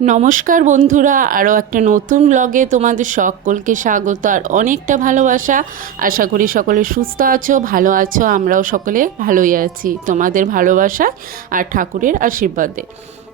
নমস্কার বন্ধুরা, আরও একটা নতুন ব্লগে তোমাদের সকলকে স্বাগত আর অনেকটা ভালোবাসা। আশা করি সকলে সুস্থ আছো, ভালো আছো, আমরাও সকলে ভালোই আছি, তোমাদের ভালোবাসা আর ঠাকুরের আশীর্বাদে।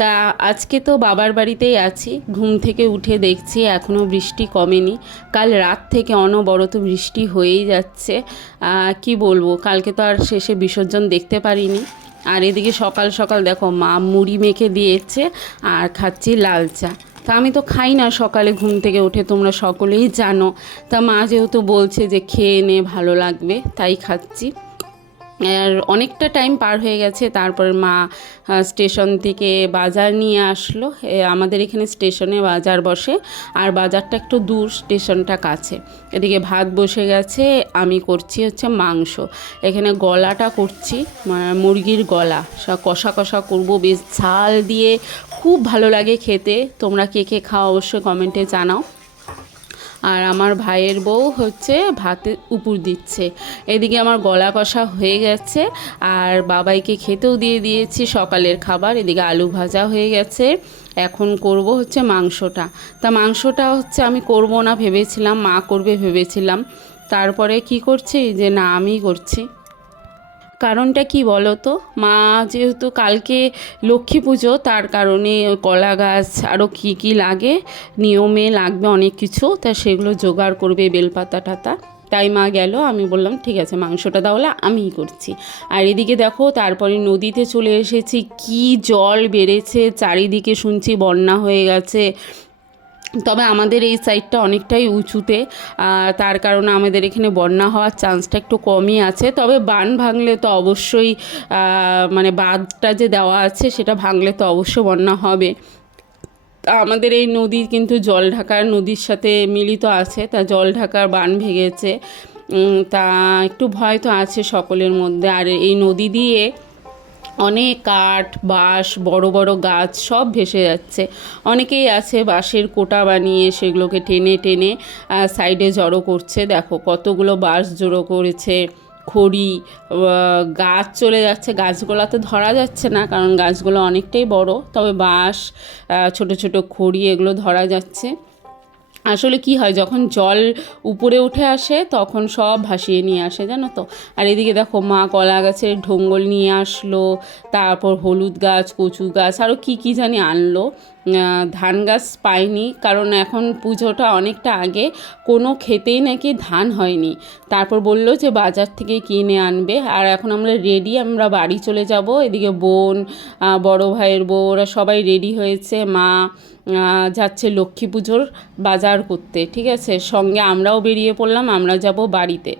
তা আজকে তো বাবার বাড়িতেই আছি, ঘুম থেকে উঠে দেখছি এখনও বৃষ্টি কমেনি, কাল রাত থেকে অনবরত বৃষ্টি হয়েই যাচ্ছে। কি বলব, কালকে তো আর শেষে বিসর্জন দেখতে পারিনি। আর এদিকে সকাল সকাল দেখো মা মুড়ি মেখে দিয়েছে আর খাচ্ছি লাল চা। তা আমি তো খাই না সকালে ঘুম থেকে উঠে, তোমরা সকলেই জানো। তা মা যেহেতু বলছে যে খেয়ে নে, ভালো লাগবে, তাই খাচ্ছি। আর অনেকটা টাইম পার হয়ে গেছে। তারপর মা স্টেশন থেকে বাজার নিয়ে আসলো। আমাদের এখানে স্টেশনে বাজার বসে। আর বাজারটা একটু দূর স্টেশনটা কাছে। এদিকে ভাত বসে গেছে। আমি করছি হচ্ছে মাংস। এখানে গলাটা করছি। মুরগির গলা। সব কষা কষা করব। বেশ ঝাল দিয়ে খুব ভালো লাগে খেতে। তোমরা কে কে খাও অবশ্যই কমেন্টে জানাও। আর আমার ভাইয়ের বউ হচ্ছে ভাতে উপর দিচ্ছে। এদিকে আমার গলা কষা হয়ে গেছে আর বাবাইকে খেতেও দিয়ে দিয়েছি সকালের খাবার, এদিকে আলু ভাজা হয়ে গেছে। এখন করব হচ্ছে মাংসটা। তা মাংসটা হচ্ছে আমি করব না ভেবেছিলাম, মা করবে ভেবেছিলাম। তারপরে কি করছি? যে না, আমিই করছি। কারণটা কি বলো তো? মা যেহেতু কালকে লক্ষ্মী পুজো, তার কারণে কলা গাছ আরও কী কী লাগে, নিয়মে লাগবে অনেক কিছু, তা সেগুলো জোগাড় করবে বেলপাতা টাতা। তাই মা গেল, আমি বললাম, ঠিক আছে, মাংসটা তাহলে আমিই করছি। আর এদিকে দেখো, তারপরে নদীতে চলে এসেছি, কি জল বেড়েছে, চারিদিকে শুনছি বন্যা হয়ে গেছে। তবে আমাদের এই সাইডটা অনেকটাই উঁচুতে তার কারণে আমাদের এখানে বন্যা হওয়ার চান্সটা একটু কমই আছে। তবে বান ভাঙলে তো অবশ্যই মানে বাঁধটা যে দেওয়া আছে সেটা ভাঙলে তো অবশ্যই বন্যা হবে। আমাদের এই নদী কিন্তু জল ঢাকার নদীর সাথে মিলিত আছে, তা জল ঢাকার বান ভেঙেছে। তা একটু ভয় তো আছে সকলের মধ্যে। আর এই নদী দিয়ে অনেক কাঠ, বাঁশ, বড় বড় গাছ সব ভেসে যাচ্ছে। অনেকেই আছে বাঁশের কোটা বানিয়ে সেগুলোকে টেনে টেনে সাইডে জড়ো করছে। দেখো কতগুলো বাঁশ জড়ো করেছে, খড়ি গাছ চলে যাচ্ছে। গাছগুলো তো ধরা যাচ্ছে না, কারণ গাছগুলো অনেকটাই বড়। তবে বাঁশ ছোট ছোট খড়ি এগুলো ধরা যাচ্ছে। আসলে কি হয়, যখন জল উপরে উঠে আসে, তখন সব ভাসিয়ে নিয়ে আসে, জানো তো? আর এদিকে দেখো, মা কলা গাছের ঢোঙ্গল নিয়ে আসলো, তারপর হলুদ গাছ, কচু গাছ আরও কী কী জানি আনলো। ধান গাছ পাইনি, কারণ এখন পুজোটা অনেকটা আগে। কোনো খেতেই নাকি ধান হয়নি। তারপর বলল যে বাজার থেকে কিনে আনবে। আর এখন আমরা রেডি আমরা বাড়ি চলে যাব। এদিকে বোন বড় ভাইয়ের বউ, ওরা সবাই রেডি হয়েছে। মা যাচ্ছে লক্ষ্মী পুজোর বাজার করতে, ঠিক আছে? সঙ্গে আমরাও বেরিয়ে পড়লাম, আমরা যাব বাড়িতে।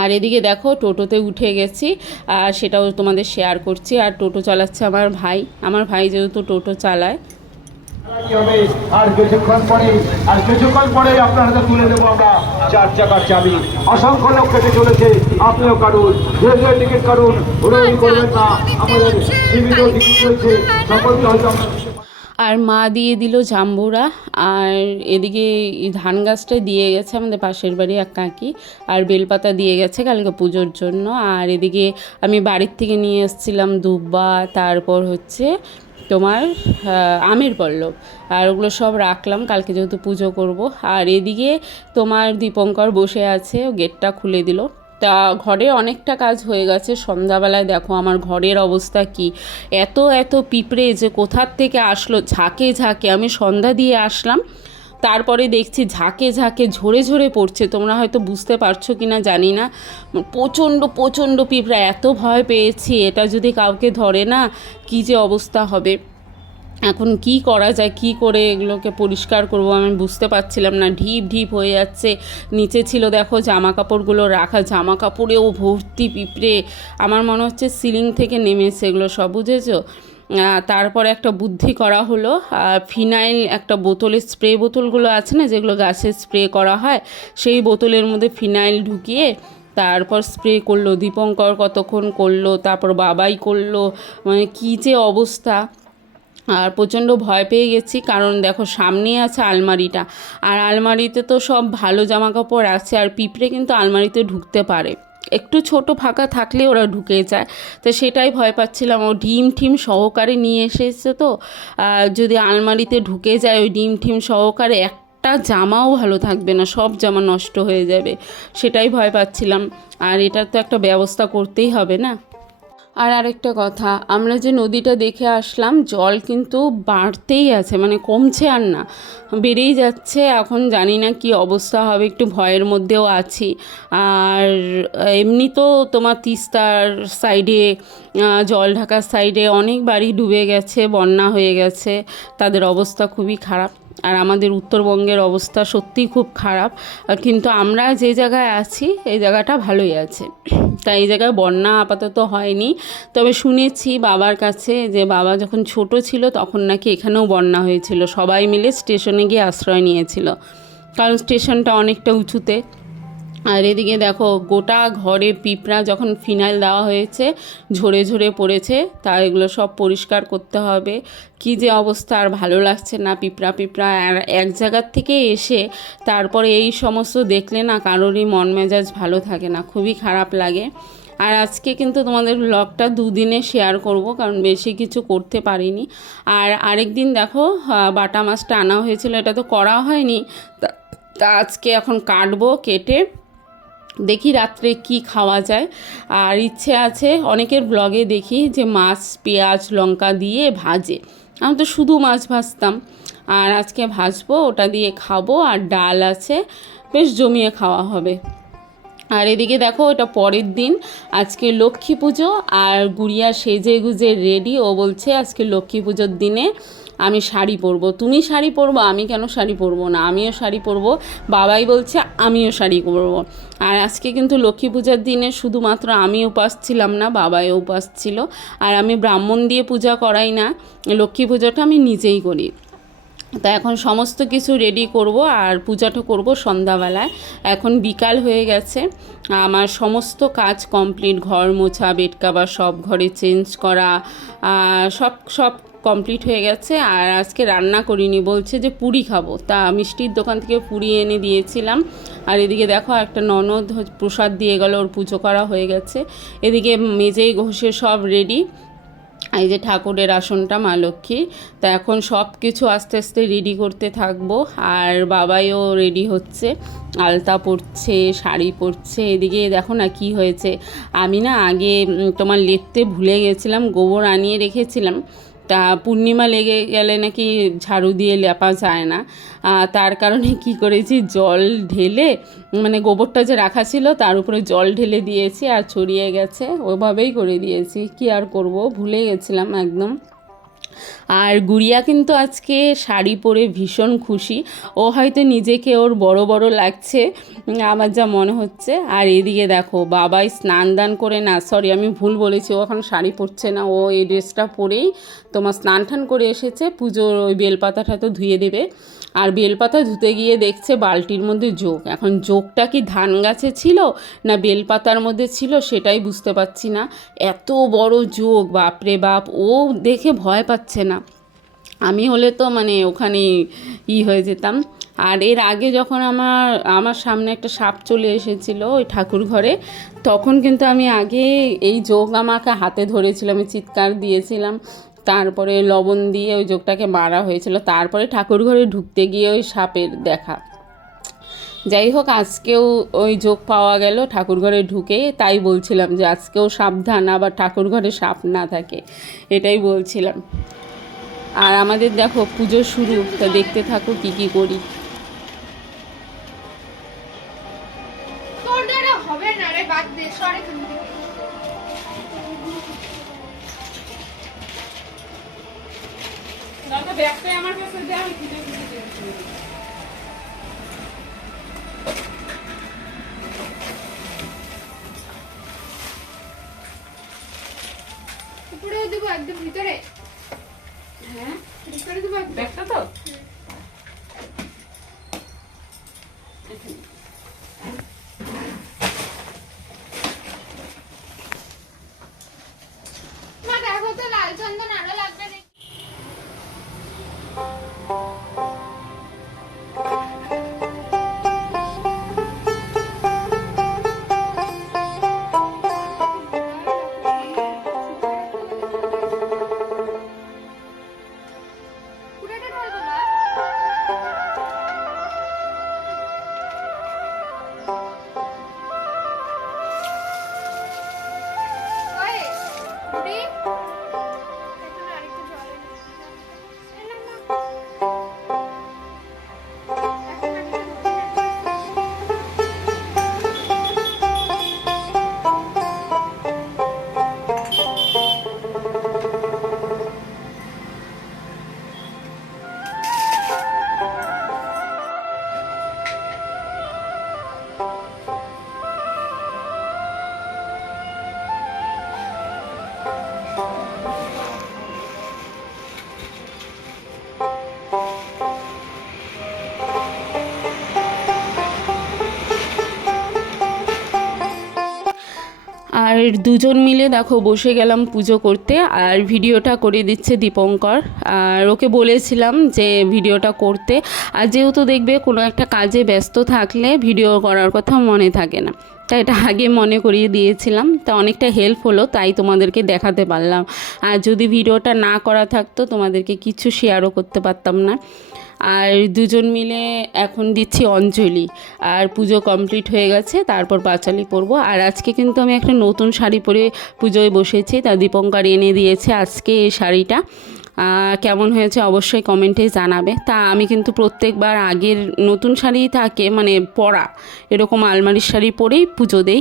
আর এদিকে দেখো টোটোতে উঠে গেছি আর সেটাও তোমাদের শেয়ার করছি। আর টোটো চালাচ্ছে আমার ভাই আমার ভাই যেহেতু টোটো চালায়। আর কিছুক্ষণ পরে আর কিছুক্ষণ পরে আপনার হাতে তুলে দেবো আমরা চার চাকার চাবি। অসংখ্য লোক কেটে চলেছে আপনিও রেলওয়ে টিকিট উড়োই করবেন না আমাদের সীমিত টিকিট রয়েছে সকলকে হয়তো আর মা দিয়ে দিল জাম্বুরা, আর এদিকে ধান গাছটা দিয়ে গেছে আমাদের পাশের বাড়ি এক কাকি, আর বেলপাতা দিয়ে গেছে কালকে পুজোর জন্য। আর এদিকে আমি বাড়ির থেকে নিয়ে এসেছিলাম দুব্বা, তারপর হচ্ছে তোমার আমের পল্লব। আর ওগুলো সব রাখলাম, কালকে যেহেতু পুজো করব। আর এদিকে তোমার দীপঙ্কর বসে আছে, ও গেটটা খুলে দিল। তা ঘরে অনেকটা কাজ হয়ে গেছে। সন্ধ্যাবেলায় দেখো আমার ঘরের অবস্থা কি। এত এত পিঁপড়ে যে কোথার থেকে আসলো? ঝাঁকে ঝাঁকে। আমি সন্ধ্যা দিয়ে আসলাম, তারপরে দেখছি ঝাঁকে ঝাঁকে ঝরে ঝরে পড়ছে। তোমরা হয়তো বুঝতে পারছ কি না জানি না। প্রচণ্ড প্রচণ্ড পিঁপড়া। এত ভয় পেয়েছি। এটা যদি কাউকে ধরে না, কী যে অবস্থা হবে? এখন কি করা যায়, কি করে এগুলোকে পরিষ্কার করব আমি বুঝতে পারছিলাম না। ঢিপ ঢিপ হয়ে যাচ্ছে। নিচে ছিল দেখো জামা কাপড়গুলো রাখা, জামা কাপড়েও ভর্তি পিঁপড়ে। আমার মনে হচ্ছে সিলিং থেকে নেমেছে এগুলো, সব বুঝেছ? তারপরে একটা বুদ্ধি করা হলো। ফিনাইল একটা বোতলের স্প্রে বোতলগুলো আছে না, যেগুলো গাছে স্প্রে করা হয়, সেই বোতলের মধ্যে ফিনাইল ঢুকিয়ে তারপর স্প্রে করল। দীপঙ্কর কতক্ষণ করল, তারপর বাবাই করল। মানে কী যে অবস্থা। আর প্রচণ্ড ভয় পেয়ে গেছি, কারণ দেখো সামনেই আছে আলমারিটা। আর আলমারিতে তো সব ভালো জামা কাপড় আছে, আর পিঁপড়ে কিন্তু আলমারিতে ঢুকতে পারে। একটু ছোট ফাঁকা থাকলে ওরা ঢুকে যায়। তো সেটাই ভয় পাচ্ছিলাম। ও ডিম টিম সহকারে নিয়ে এসেছে তো। যদি আলমারিতে ঢুকে যায় ওই ডিম টিম সহকারে, একটা জামাও ভালো থাকবে না, সব জামা নষ্ট হয়ে যাবে। সেটাই ভয় পাচ্ছিলাম। আর এটার তো একটা ব্যবস্থা করতেই হবে না? আর আরেকটা কথা, আমরা যে নদীটা দেখে আসলাম, জল কিন্তু বাড়তেই আছে মানে কমছে আর না, বেড়েই যাচ্ছে, এখন জানি না কি অবস্থা হবে, একটু ভয়ের মধ্যেও আছি। আর এমনি তো তোমার তিস্তার সাইডে জল ঢাকার সাইডে অনেক বাড়ি ডুবে গেছে, বন্যা হয়ে গেছে, তাদের অবস্থা খুবই খারাপ। আর আমাদের উত্তরবঙ্গের অবস্থা সত্যিই খুব খারাপ। কিন্তু আমরা যে জায়গায় আছি, এই জায়গাটা ভালোই আছে। তাই এই জায়গায় বন্যা আপাতত হয়নি। তবে শুনেছি বাবার কাছে যে বাবা যখন ছোট ছিল, তখন নাকি এখানেও বন্যা হয়েছিল। সবাই মিলে স্টেশনে গিয়ে আশ্রয় নিয়েছিল। কারণ স্টেশনটা অনেকটা উঁচুতে। আর এদিকে দেখো, গোটা ঘরে পিঁপড়া যখন ফিনাইল দেওয়া হয়েছে, ঝরে ঝরে পড়েছে তা এগুলো সব পরিষ্কার করতে হবে। কি যে অবস্থা, আর ভালো লাগছে না পিঁপড়া পিঁপড়া। আর এক জায়গার থেকে এসে তারপরে এই সমস্ত দেখলে না কারোরই মন মেজাজ ভালো থাকে না, খুবই খারাপ লাগে। আর আজকে কিন্তু তোমাদের ব্লগটা দুদিনে শেয়ার করব, কারণ বেশি কিছু করতে পারিনি। আর আরেক দিন দেখো বাটা মাছটা আনা হয়েছিল, এটা তো করা হয়নি। তা তা আজকে এখন কাটবো, কেটে দেখি রাত্রে কি খাওয়া যায়। আর ইচ্ছে আছে অনেকের ব্লগে দেখি যে মাছ, পেঁয়াজ, লঙ্কা দিয়ে ভাজে। আমি তো শুধু মাছ ভাজতাম। আর আজকে ভাজবো, ওটা দিয়ে খাব। আর ডাল আছে, বেশ জমিয়ে খাওয়া হবে। আর এদিকে দেখো ওটা পরের দিন। আজকে লক্ষ্মী পুজো, আর গুড়িয়া সেজে গুজে রেডি ও বলছে আজকে লক্ষ্মী পুজোর দিনে আমি শাড়ি পরবো। তুমি শাড়ি পরবো, আমি কেন শাড়ি পরবো না? আমিও শাড়ি পরবো। বাবাই বলছে, আমিও শাড়ি পরবো। আর আজকে কিন্তু লক্ষ্মী পূজার দিনে শুধুমাত্র আমি উপাস ছিলাম না, বাবাই উপাস ছিল। আর আমি ব্রাহ্মণ দিয়ে পূজা করাই না, লক্ষ্মী পুজোটা আমি নিজেই করি। তা এখন সমস্ত কিছু রেডি করব আর পূজাটা করব সন্ধ্যাবেলায়। এখন বিকাল হয়ে গেছে। আমার সমস্ত কাজ কমপ্লিট ঘর মোছা বেড কাভার সব ঘরে চেঞ্জ করা সব সব কমপ্লিট হয়ে গেছে আর আজকে রান্না করিনি, বলছে যে পুরি খাব। তা মিষ্টির দোকান থেকে পুরি এনে দিয়েছিলাম। আর এদিকে দেখো একটা ননদ প্রসাদ দিয়ে গেল, ওর পুজো করা হয়ে গেছে। এদিকে মেজেই ঘষে সব রেডি এই যে ঠাকুরের আসনটা, মা লক্ষ্মী তা এখন সব কিছু আস্তে আস্তে রেডি করতে থাকব। আর বাবাইও রেডি হচ্ছে। আলতা পরছে, শাড়ি পরছে। এদিকে দেখো না কি হয়েছে। আমি না আগে তোমার লেপতে ভুলে গেছিলাম, গোবর আনিয়ে রেখেছিলাম। তা পূর্ণিমা লেগে গেলে নাকি ঝাড়ু দিয়ে লেপা যায় না। তার কারণে কি করেছি, জল ঢেলে মানে গোবরটা যে রাখা ছিল তার উপরে জল ঢেলে দিয়েছি আর ছড়িয়ে গেছে। ওভাবেই করে দিয়েছি। কি আর করব? ভুলে গেছিলাম একদম। আর গুড়িয়া কিন্তু আজকে শাড়ি পরে ভীষণ খুশি। ও হয়তো নিজেকে ওর বড় বড় লাগছে আমার যা মনে হচ্ছে। আর এদিকে দেখো, বাবাই স্নান দান করে না সরি আমি ভুল বলেছি, ও এখন শাড়ি পরছে না, ও এই ড্রেসটা পরেই তোমার স্নান টান করে এসেছে, পুজোর ওই বেলপাতাটা তো ধুয়ে দেবে। আর বেলপাতা ধুতে গিয়ে দেখছে বালতির মধ্যে যোগ। এখন যোগটা কি ধান গাছে ছিল না বেলপাতার মধ্যে ছিল সেটাই বুঝতে পারছি না। এত বড় যোগ, বাপরে বাপ, ও দেখে ভয় পাচ্ছে না। আমি হলে তো মানে ওখানে ই হয়ে যেতাম। আর এর আগে যখন আমার আমার সামনে একটা সাপ চলে এসেছিল ওই ঠাকুর ঘরে, তখন কিন্তু আমি আগে এই যোগ আমাকে হাতে ধরেছিল, আমি চিৎকার দিয়েছিলাম। তারপরে লবণ দিয়ে ওই যোগটাকে মারা হয়েছিল। তারপরে ঠাকুর ঘরে ঢুকতে গিয়ে ওই সাপের দেখা। যাই হোক, আজকেও ওই যোগ পাওয়া গেল ঠাকুর ঘরে ঢুকে। তাই বলছিলাম যে আজকেও সাবধান, আবার ঠাকুর ঘরে সাপ না থাকে, এটাই বলছিলাম। আর আমাদের দেখো পুজো শুরু, তা দেখতে থাকো কী কী করি। উপরেও দেবো একদম ভিতরে। হ্যাঁ? ভিতরে দেবো ব্যাগটা তো? আর দুজন মিলে দেখো বসে গেলাম পুজো করতে, আর ভিডিওটা করে দিচ্ছে দীপঙ্কর। আর ওকে বলেছিলাম যে ভিডিওটা করতে। আর যেহেতু দেখবে কোনো একটা কাজে ব্যস্ত থাকলে ভিডিও করার কথা মনে থাকে না। তাই এটা আগে মনে করিয়ে দিয়েছিলাম, তা অনেকটা হেল্প হলো, তাই তোমাদেরকে দেখাতে পারলাম। আর যদি ভিডিওটা না করা থাকতো, তোমাদেরকে কিছু শেয়ারও করতে পারতাম না। আর দুজন মিলে এখন দিচ্ছি অঞ্জলি। আর পুজো কমপ্লিট হয়ে গেছে, তারপর পাঁচালি পরবো। আর আজকে কিন্তু আমি একটা নতুন শাড়ি পরে পুজোয় বসেছি, তা দীপঙ্কর এনে দিয়েছে আজকে এই শাড়িটা। কেমন হয়েছে অবশ্যই কমেন্টে জানাবে। তা আমি কিন্তু প্রত্যেকবার আগের নতুন শাড়ি থাকে মানে পরা, এরকম আলমারির শাড়ি পরেই পুজো দেই।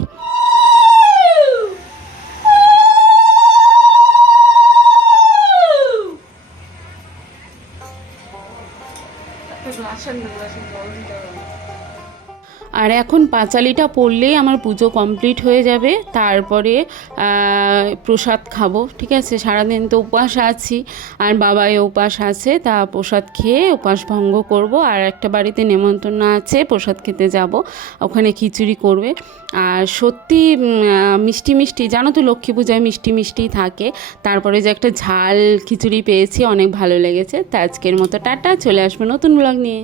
আর এখন পাঁচালিটা পড়লেই আমার পুজো কমপ্লিট হয়ে যাবে, তারপরে প্রসাদ খাব, ঠিক আছে? সারাদিন তো উপবাস আছি, আর বাবাই উপাস আছে, তা প্রসাদ খেয়ে উপাস ভঙ্গ করব, আর একটা বাড়িতে নেমন্তন্ন আছে, প্রসাদ খেতে যাব, ওখানে খিচুড়ি করবে। আর সত্যি মিষ্টি মিষ্টি, জানো তো লক্ষ্মী পূজায় মিষ্টি মিষ্টি থাকে, তারপরে যে একটা ঝাল খিচুড়ি পেয়েছি, অনেক ভালো লেগেছে, তা আজকের মতো টাটা, চলে আসবে নতুন ব্লগ নিয়ে।